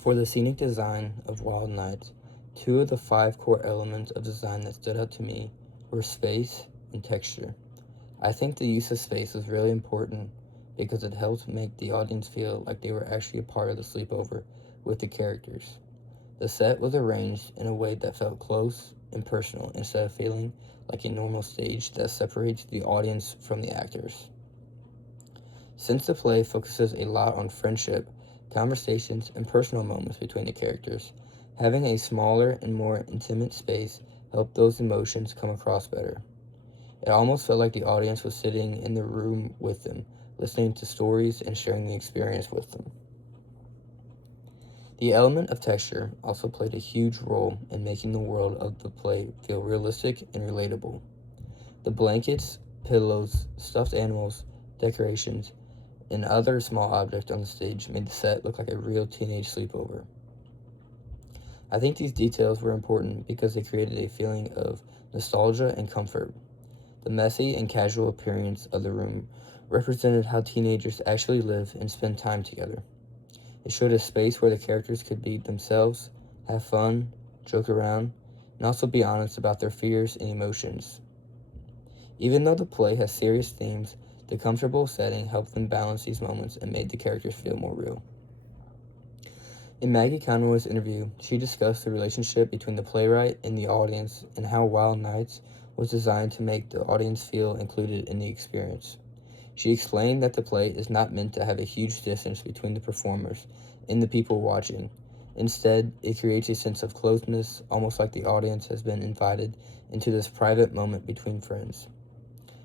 For the scenic design of Wild Nights, two of the five core elements of design that stood out to me were space and texture. I think the use of space was really important because it helped make the audience feel like they were actually a part of the sleepover with the characters. The set was arranged in a way that felt close and personal instead of feeling like a normal stage that separates the audience from the actors. Since the play focuses a lot on friendship, conversations, and personal moments between the characters, having a smaller and more intimate space helped those emotions come across better. It almost felt like the audience was sitting in the room with them, listening to stories and sharing the experience with them. The element of texture also played a huge role in making the world of the play feel realistic and relatable. The blankets, pillows, stuffed animals, decorations, and other small objects on the stage made the set look like a real teenage sleepover. I think these details were important because they created a feeling of nostalgia and comfort. The messy and casual appearance of the room represented how teenagers actually live and spend time together. It showed a space where the characters could be themselves, have fun, joke around, and also be honest about their fears and emotions. Even though the play has serious themes, the comfortable setting helped them balance these moments and made the characters feel more real. In Maggie Conroy's interview, she discussed the relationship between the playwright and the audience and how Wild Nights was designed to make the audience feel included in the experience. She explained that the play is not meant to have a huge distance between the performers and the people watching. Instead, it creates a sense of closeness, almost like the audience has been invited into this private moment between friends.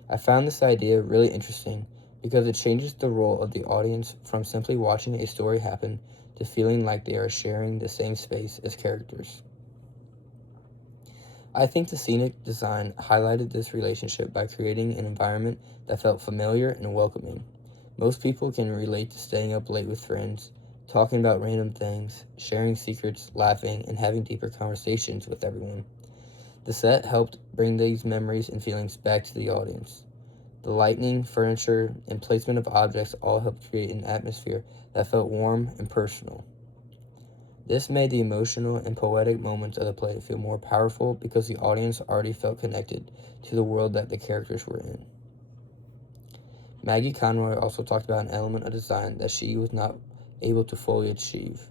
I found this idea really interesting because it changes the role of the audience from simply watching a story happen to feeling like they are sharing the same space as characters. I think the scenic design highlighted this relationship by creating an environment that felt familiar and welcoming. Most people can relate to staying up late with friends, talking about random things, sharing secrets, laughing, and having deeper conversations with everyone. The set helped bring these memories and feelings back to the audience. The lighting, furniture, and placement of objects all helped create an atmosphere that felt warm and personal. This made the emotional and poetic moments of the play feel more powerful because the audience already felt connected to the world that the characters were in. Maggie Conroy also talked about an element of design that she was not able to fully achieve,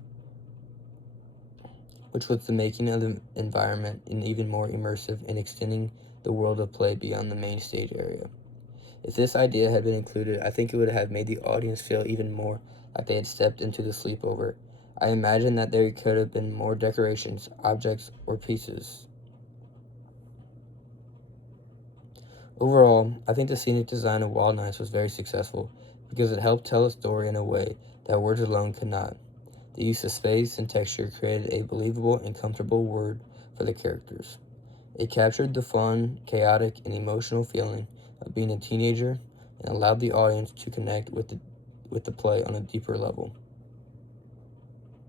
which was the making of the environment and even more immersive and extending the world of play beyond the main stage area. If this idea had been included, I think it would have made the audience feel even more like they had stepped into the sleepover. I imagine that there could have been more decorations, objects, or pieces. Overall, I think the scenic design of Wild Nights was very successful because it helped tell a story in a way that words alone could not. The use of space and texture created a believable and comfortable world for the characters. It captured the fun, chaotic, and emotional feeling of being a teenager and allowed the audience to connect with the play on a deeper level.